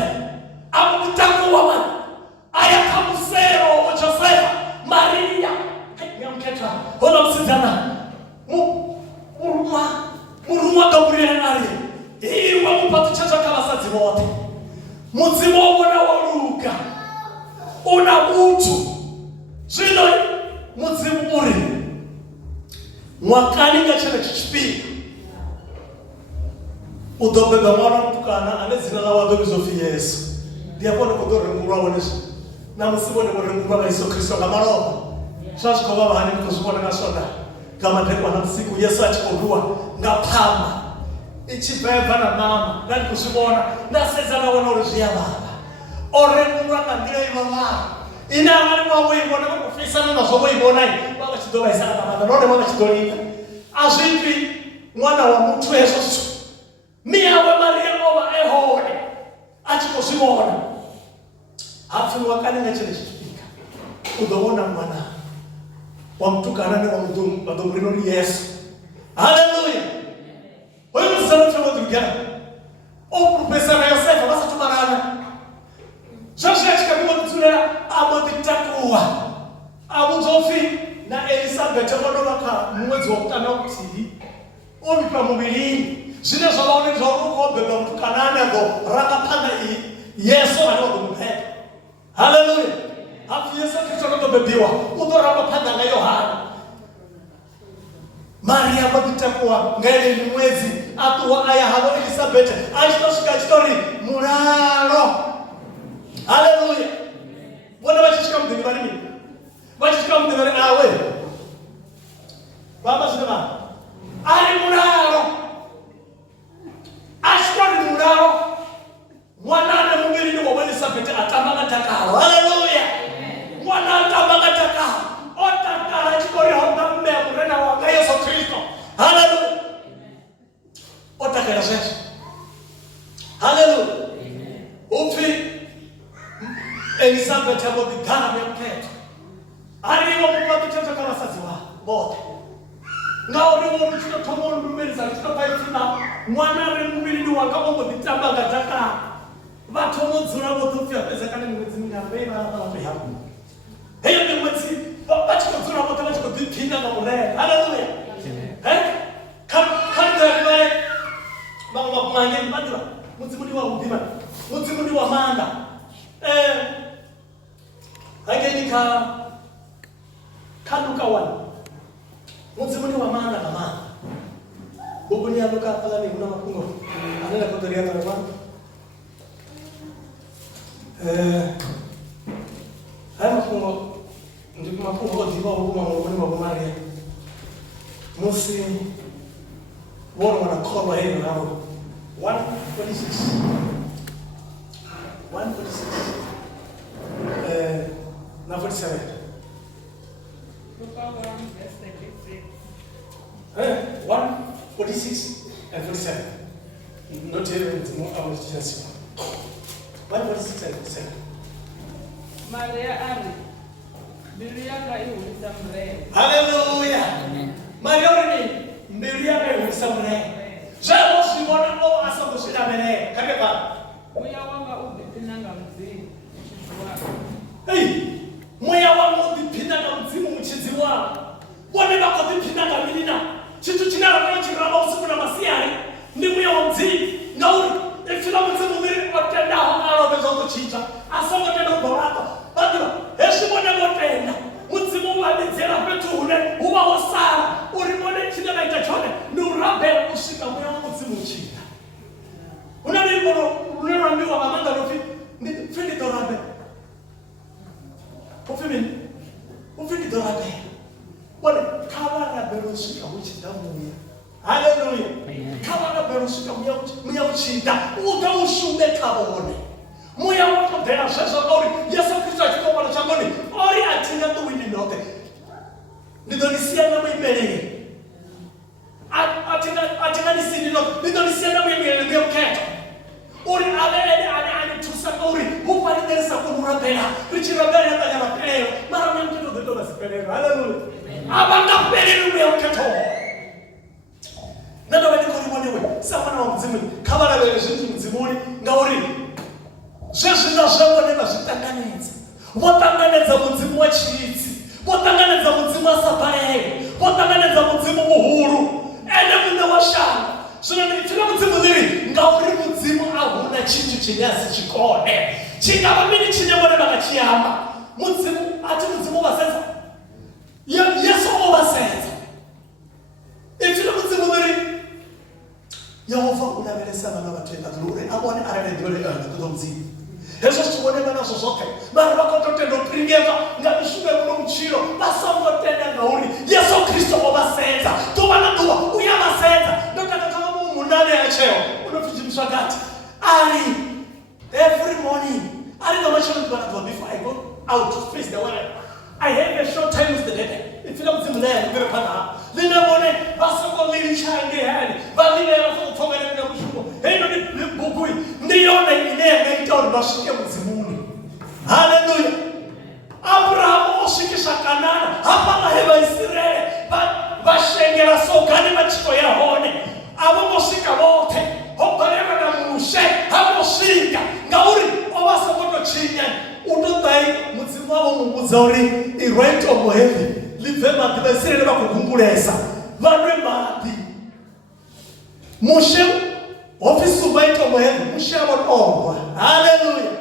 amutaka wa mwana aya kamusero Joseph Maria nyamketa hola msitana murumwa Gabriel nari iwa mupatu chacha kama sati wote mzima wana waruka una mtu zino muzimu uri mwakani ngachana chichipi udobeba mwana mtukana anezina la wadobi zofi Yesu diapone kodore ngura wonesu na musibone bone ngura ba Yesu Kristo ngamaroba sasa kwa baba hani kuzibona ngasonda kama ndekwa na siku Yesu achikodua ngapama ichibva na mama ndari kuzvibona ndaseza naona uri zviya baba ore munhu akandira ivava ine avari wavoivona vakufisana nazvo voivonai vavachidovaisana namanda none vavachidoringa azvipi mwana wa mutu ezvozvo miyawe mariya ova ehone achikuzvivona hafi wakanenge chine chichipika udoona mwana wamtukana newamudomrinoni Yesu. Haleluya. Wewe msana tunavodhigana oprofesa na Yosefa vasatumarana Joshua chikabiwa kutulera aboditakuwa abuzofi na Elizabeth abodovaka mwezi wa kutana kuti obipa mubiri zvine zvavaone zvaruko beba mtukanane go rakapanda Yesu anodomupeta. Haleluya. Hafi Yesu Kristo anodobebiwa udoramba panda na Yohana Maria aboditakuwa ngene mwezi atuwa aya halo Elizabeth achitosvika chitori muraro. Haleluya. Bona vachishika mudhini vari mini vachishika mudhini vari awe baba zvinova ari muraro ashitori muraro mwana nemuviri wa Elizabeth atamba ngatakaro. Haleluya. Mwana atamba ngatakaro otakara chitori honda mmea murena wanga Yesu Kristo. Haleluya. Otakara zveshe. Haleluya. Upi Elizabeth abodhigana nemuketa arivo mumapiteta kavasadziwa vote ngaurivo muchitotomondumerisa chitopaitsina mwana remuviri wanga ombodhitamba ngatakara vatomodzura votopfia peza kana mimwedzi mingarovei varavaihamu heyo mimwedzi vachitodzura voto vachikodhipinda ngamurera. Haleluya. kandae vamamanye vadira mudzimudi waudhima mudzimudi wamanda hakenika kaluka wana mudzimuni wa manda na manda bubuni ya luka pala ni una mapungo anenda kotoria na manda haya mapungo ndipo mapungo diva huma mwani wa Maria musi wana wanakolwa heno hao 146 na 47 Luka 1 verse 36. 1:46 and 47. Not even our Jesus. 1:46 and 47. Maria ari mbilu yake ihulisa mrema. Haleluya. Maria ari mbilu yake ihulisa mrema. Jabo shibona o asabu shidamene. Kabeba. Moya wanga ubipinanga mzimu. Hey. Moya wangu udipinanga mzimu muchizi wako. Wone vakodipinanga milina. Chitu chinara chiramba usiku na masiyari. Ndi moya wa mzimu. Ngauri ifila mzimu miri otenda hongaro bezo kuchicha. Asongo tena uborako. Badira, heshimone motenda. Mzimu wabizera petu hune. Uwa wasara. Urimone chine na itachone. Nurabe ushika moya wa mzimu uchita. Unanibono unarambiwa mamanda rofi. Fili dorabe. Ufini dorabe. Wale kawara berushika uchita muya. Haleluya. Kawara berushika muya uchita. Uga ushume kabone. Muya wako dera shesha ori. Yesu Kristo achiko wala changoni. Ori atinga tu wini note. Nidonisia na mwimele. Atinga nisini note. Nidonisia na mwimele myo keto. Ori ale tusakori upari derisa kumurabera richirabera yatanya mapelero mara mwanto do do basipelero. Haleluya. Abanga pelero mwe okato nado bali ko libonewe sabana wa mzimu kabala bele zintu mzimuni ngauri jesu na shawo nena zitanganeza botanganeza mzimu wa chitsi botanganeza mzimu wa sabaye botanganeza mzimu muhuru ene munda wa shanga sona nitira mzimu diri ngauri mzimu ahuna chintu chinyasi chikone chingaba mini chinyamone bakachiyamba mzimu ati mzimu basenza Yesu obasenza itira mzimu diri Yehova unabelesa bana batenda dure abone arale dole kana kudomzi Yesu chibone bana sosoke mara bakotote ndo pringeva ngabishume kuno mchiro basongo tenda ngauri Yesu Kristo obasenza tubana tuwa uyabasenza ndo kama munane ache out to face the world. I have a short time with the dead. If you don't see me there, you're going to Linabone, Basako Lily Shine, they had, Valina for the Hey, no, Bukui, they don't make out Bashika with the moon. Hallelujah. Abraham oshikisha Kanana, hapana heba Israeli, bashengera sokani machiko ya hone. Abo moshika wote, hopareva na mushe, hamoshika. Ngauri owasa moto chinya. Utotai mutsimawo munguzori irwento mohevi. Livema tibesire leba kukungulesa. Vanwe mati. Mushe ofisu baito mohevi, mushe abotongwa. Hallelujah.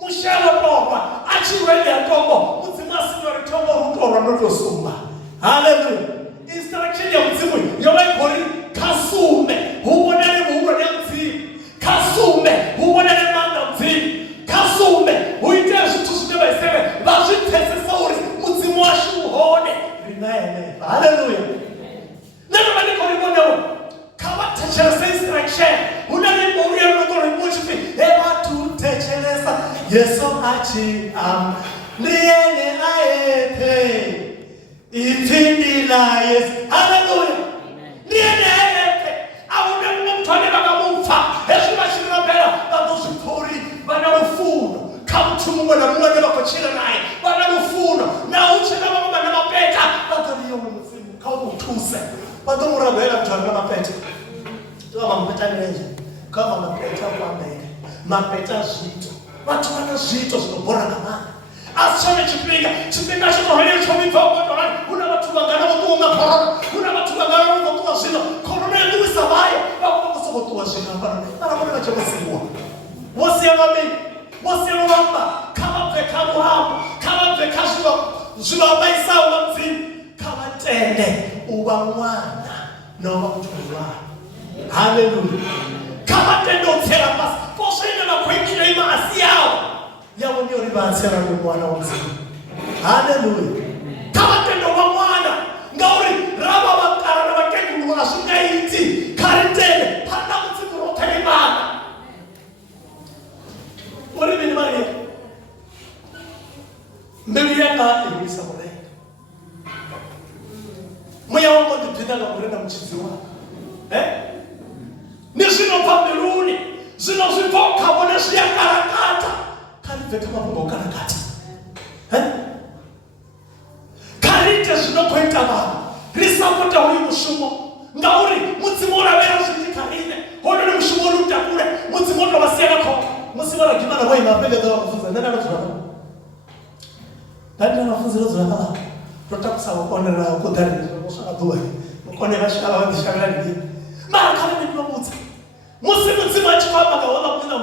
Mushelo toba achiwele atombo mudzimasi nori tombo rutorwa notosumba. Hallelujah. Instruction ya mudzimu yomai kori kasume hubonere muhuro ya mudzimu kasume hubonere manda mudzimu kasume huite zvitu zvineba isebe vazvitese sauri mudzimu washu uhone rinaye. Hallelujah. Neno manikori bonewo kavatechelesa instruction unani muhuri notoro muchifi tecelesa Yesu achi niene aete itindila Yesu. Hallelujah. Niene aete awune mtone bakamufa Yesu bashira bela badoshikori bana ufuno kamtumu na mwana bakochira naye bana ufuno na uchena mama na mapeta bataliyo mzimu kautuse badomura bela mtwana mapeta kama mapeta nje kama mapeta kwa mbele mapeta zito watu wana zito zinobora kama asome chipinga chikohele chomipa kwa kuna watu wangana watunga korona kuna watu wangana watunga zino korona ndio sabayo wako kusobotua zino para mbona chakosingwa wasi mama kama pekamu hapo kama pekashwa zino maisa wa mzima kama tende uba mwana na wakutulwa. Hallelujah. Kama tendo tera basi fosenda na kuingia imani yao yao ndio ribanzera kwa mwana wa mzima. Hallelujah. Kama tendo wa mwana ngauri raba bakara na bakengu mwana sungaiti karentele panda mzimu rote imani wale ni mali mbele yaka ibisa mole moya wangu ndipenda na kurenda mchizi wako nisino pameruni zino zivoka bonesi ya karakata kalivete mamungo karakata kalite zino kwenta baba risapota huyu mushumo ngauri mutsimora vera zvikarine hono ni mushumo lutakure mutsimora basiyana ko musimora kimana kwa imapele ndo kufunza nani anazura nani anafunza rozura baba rotakusawa konera kudari kusaka duwe mukone bashaka wandishaka ni mara kama ni mabutsa muzimu achikamba kaona kuna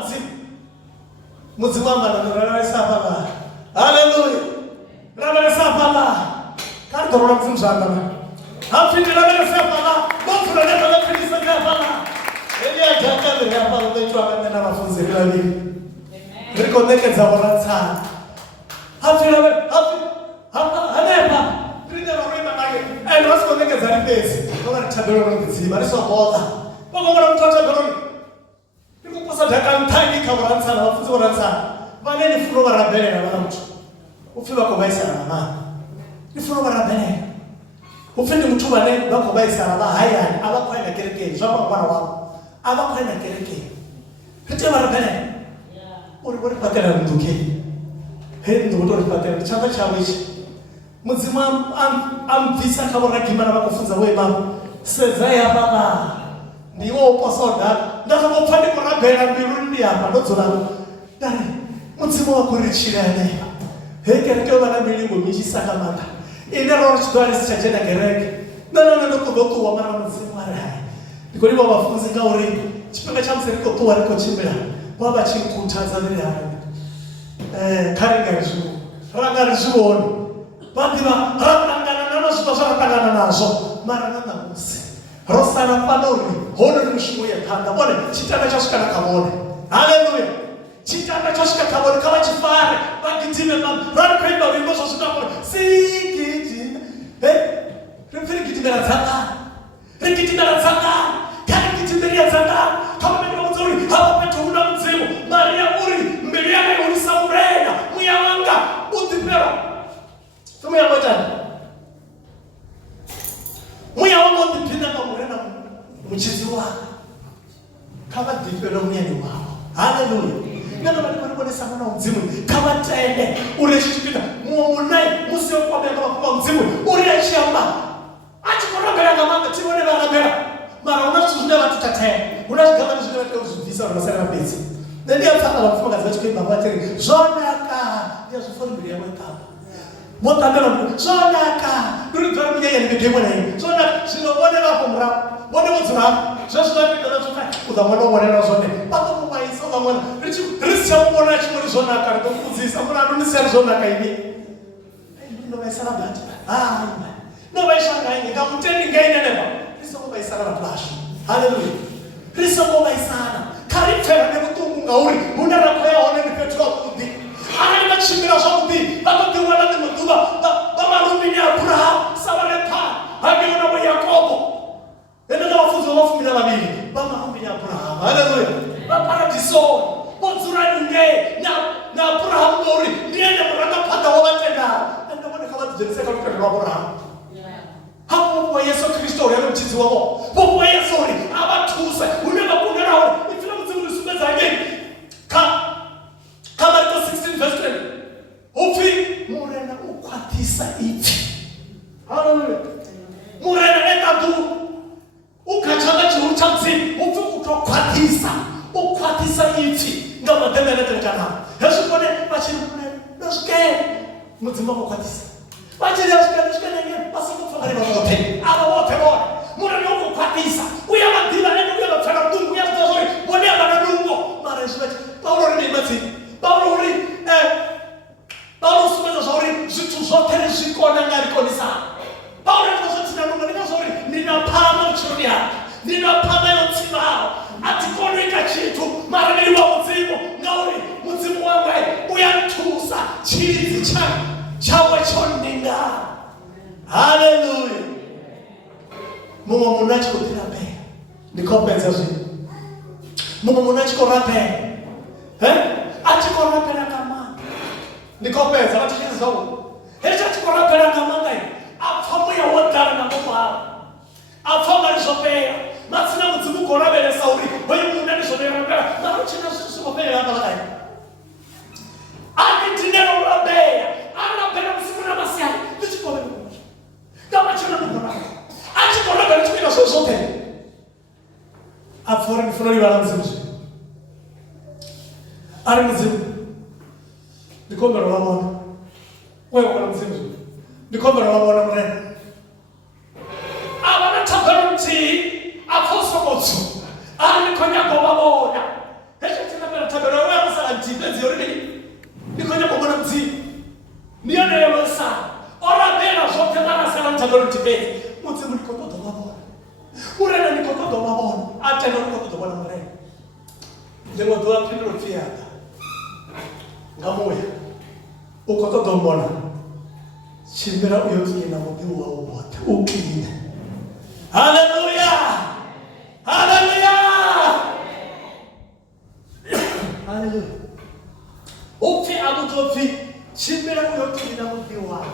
muzimu amana ndarara sapa. Hallelujah. Rara sapa kanto ro muzimu zanga afindi rara sapa bofu rara rara afindi sapa elia jaka ndio hapa ndio tuanze na mafunzo ya leo. Niko ndekeza waranza afindi hapa anepa ndio roima naye ndio ndekeza ripesi kwa tabelo ndio bariso bola bako mwana mtoto goroni nikukosa daka mtani kawaranza na wafunzi waranza vaneni funo barabere na mtu ufiwa kwa baisa na mama ni funo barabere ufindi mtu bane bako baisa na mama haya aba kwa ina kereke zama mwana wako aba kwa ina kereke kete barabere uri patela nduke hendo uri patela chamba chawishi muzima amvisa kabora kimana bakufunza wewe mama sezaya baba ndiwo posoda ndakapopfane kurabhera mirundi hapa ndodzora dai mudzimu wako richirane hekereke vana milingo michisaka maka ina ro chidwari sichachena kereke nana ndokudokuwa mara mudzimu arai ndikoni vafunzi ngauri chipinga chamuseriko tuwa riko chimbira baba chikutadza viri hai karinga zvu ranga zvuoni vandiva rakangana nanozvito zvakatangana nazvo mara nanamusi rosana panori hono ni mshumo ya kanda bone chitanda chashuka na kabone. Hallelujah. Chitanda chashuka kabone kama chifare bagitime mam run kwenda wimbo so suka bone sikiti referi kitime zanga rekitime zanga kali kitime ya zanga kama mimi mzuri hapa peto una mzemo Maria uri mbele yake uri samurena muyawanga uti muchizi wako kama dipelo mnyeni wako. Haleluya. Neno balibonesa mwana mzimu kama taende ureshikina muomunai musio kwa bega kwa mzimu ureshamba ati korogera kama tibone barabera mara unasuzunda watu tate unashikama nishinde watu uzuvisa unasema pesa ndio hata wafuma kazi wetu kwa baba tena zonaka ndio sufuri bila mweka motabela zonaka ndio ndio mwenye nibigemo na hiyo zonaka sio bone hapo mra bone mzura sasa ndio ndio sofa udamwana mwana zone pato mubaisa udamwana richi risi amona chimuri zonaka ndo kuzisa mwana ndo niseri zonaka hivi ndio baisa na bati no baisa ngai ngamuteni ngai neneba riso baisa na flash. Haleluya. Riso baisa na karifera ne mutungu ngauri munara kwa one ni petro kudi ana machimira zombi baba diwana ni mutuba baba rumini Abraham sabareta hagiona wa Yakobo ndio wafuzo wafu mina babili baba rumini Abraham. Haleluya. Baba radiso mozura nge na Abraham ngori ndiye mranga pata wabetenda ndio bwana kama tujeleza kwa Abraham. Hapo kwa Yesu Kristo yale mchizi wao. Bobo Yesu ri abatuza unema kunera wao. Ifila mzimu lisumeza ngeni. Kama iko 16 verse 10. Ufi murena ukwatisa ifi. Haleluya. Murena etatu ukachanga chiruchamzi ufi utokwatisa. Ukwatisa ifi. Ngama demele tekana. Yesu kone bachirune. Noske muzima ukwatisa. Bachiri ashikane basi kufanya wote. Aba wote wote. Mura ndio kwatisa. Uya madila ndio uya mfana mtungu ya tazori. Mone aba ndungo. Mara shwe. Paulo ni mati. Paulo sumeza zori zitu zote ziko na ngari konisa. Paulo ndio sasa ndio ndio zori. Ninapama chunia. Ninapama yotima. Atikono ikachitu. Mara ni wa mzimu. Ngauri mzimu wangu uyantusa. Chizi chawe chondinga. Haleluya. Mungu munachiko tirape. Nikopenza zuri. Mungu munachiko rape. Achiko rape na kama. Nikopenza watikiza zao. Achiko rape na kama ngai. Afamu ya wadara na Mungu hao. Afamu alisopea. Masina mzimu korabe na sauri. Wewe munani sopea rape. Na uchina sopea hapa lai. Akintinero rabe. Anapenda msimu na masiani. Tuchikome Mungu. Kama chana Mungu na. Achikona bali tukina sosote. Afora ni fulani wala mzimu. Ari mzimu. Nikombe na wamona. Wewe wala mzimu. Nikombe na wamona mrena. Abana tabaruti afoso motsu. Ari nikonya kwa wamona. Hesha tina bela tabero wewe masala ntipenzi yoridi. Nikonya kwa mwana mzimu. Nione leo sana. Ora bena zote mara sana mtabaruti pezi. Mzimu nikototo wamona. Urena nikototo wamona. Ata ndio nikototo wala mrena. Ndio doa kilo fiata. Ngamoya. Ukototo mbona. Chimbera uyoki na mubiwa wote. Ukinde. Haleluya. Haleluya. Haleluya. Ufi abutofi. Chimbera uyoki na mubiwa.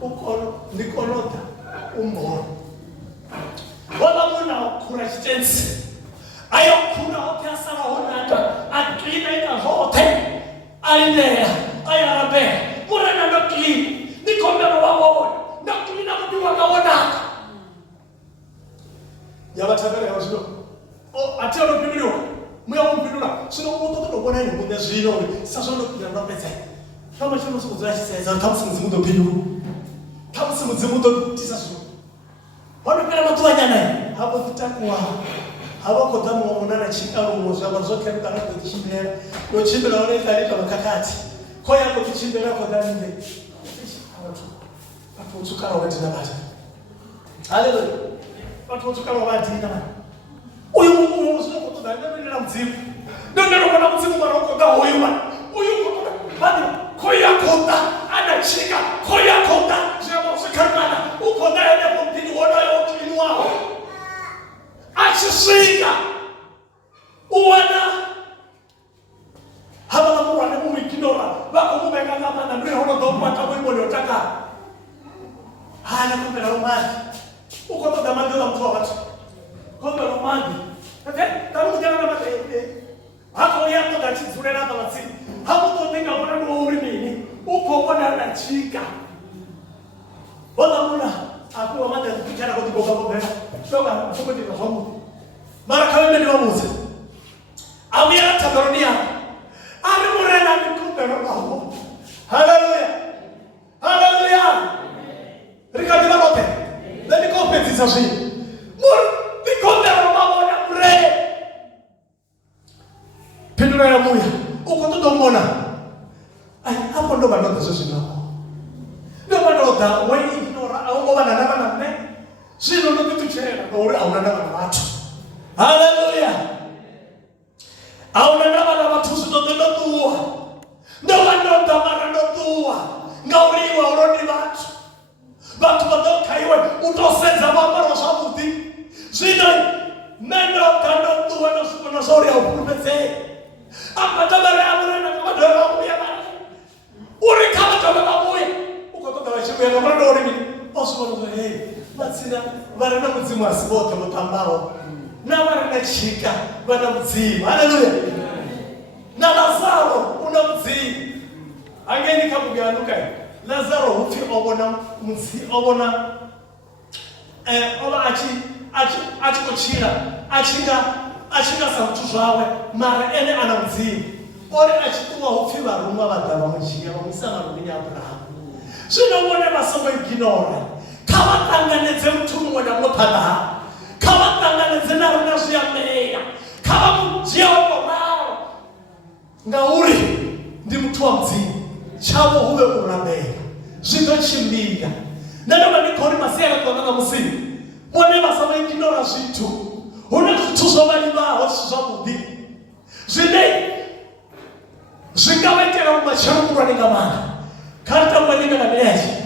Ukono nikolota umbo. Wala muna kurashitensi. Ayo kuna hote asara hona atlina ina hote. Aine ayarabe. Mura na nokli. Nikombe wawo. Nokli na mubiwa kaona. Yabatabere yawazino. Ati ono pimiliwa. Muya mpindula. Sino mwototo nobona ino mwende zino. Sasa ono pina nopete. Kama chino siku zirashi seza. Tamusi mzimudo pinyu. Tamusi mzimudo tisasu. Wano pina matuwa nyanae. Hapo tutakuwa. Hapo kodamu wa munana chikaru mwoza. Wazoke mkana kuchimbera. Yo chimbera wane italika makakati. Koya kuchimbera kodani nde. Watu utukara wati na bata. Haleluya. Watu utukara wati na bata. Uyu mwozo kutuda. Ndio mzimu. Ndio kuna mzimu maroko ga uyu man. Uyu kutuda. Bani koya konda. Anachika. Koya konda. Jemo sekarmana. Ukonda ya mpini wana ya ukini wao. Achisika. Uwana. Haba na mwana mume kinora. Bako mume kama na ndio hono ndo mpaka wimbo liotaka. Hana kumbe na umani. Uko ndo damani la mtu wa watu. Kumbe chika. Wala muna akuwa manda kuchana kwa kuboga boga. Toka hapo ndio hapo. Mara kama ndio wamuza. Amira tabarunia. Ali murena mikumbe roho. Haleluya. Haleluya. Rikadi barote. Nani kompetiza hii? Mur mikumbe roho na mure. Pendura ya muya. Uko tutomona. Ai hapo ndo bado sasa nako. Ndio bado wewe ignora au bana na mne. Sio ndo kitu chela kwa ule au na watu. Haleluya. Au na watu sio ndo tua. Ndio ndo tamara ndo tua. Ngauriwa uroni watu. Watu wadoka iwe utoseza mambo sabuti. Sio nendo kando tua na sori au kupete. Apa tabara amrena kama ndo ya bana. Uri kama tabara boy. Uko toka washibu ya kama ndo uri. Osmo hey. Matsina varana mudzimu asibote mutambao. Na varana chika vana mudzimu. Haleluya. Na Lazaro una mudzimu. Angeni kabuganuka. Lazaro ufi obona mudzimu obona oba achi kuchira. Achinga sautu zvawe mara ene ana mudzimu. Ori achituwa ufi varumwa vadava muchiya vamusana ruminya Abraham. Zvinoone vasongo ignora. Kawatanganidze muthumu wena mopanda. Kawatanganidze narina zviyameya. Kavamujeokorao. Ngauri ndi muthu wa mudzimu. Chavo huve urambera. Zvinochimbira. Nandoma ndikori masiya akatonanga musimu. Mone vasongo ignora zvithu. Una zvithu zvovalivaho zvavudi. Zvingavaitira mumachero kurwaninga mana. Karita mwaninga na mleji.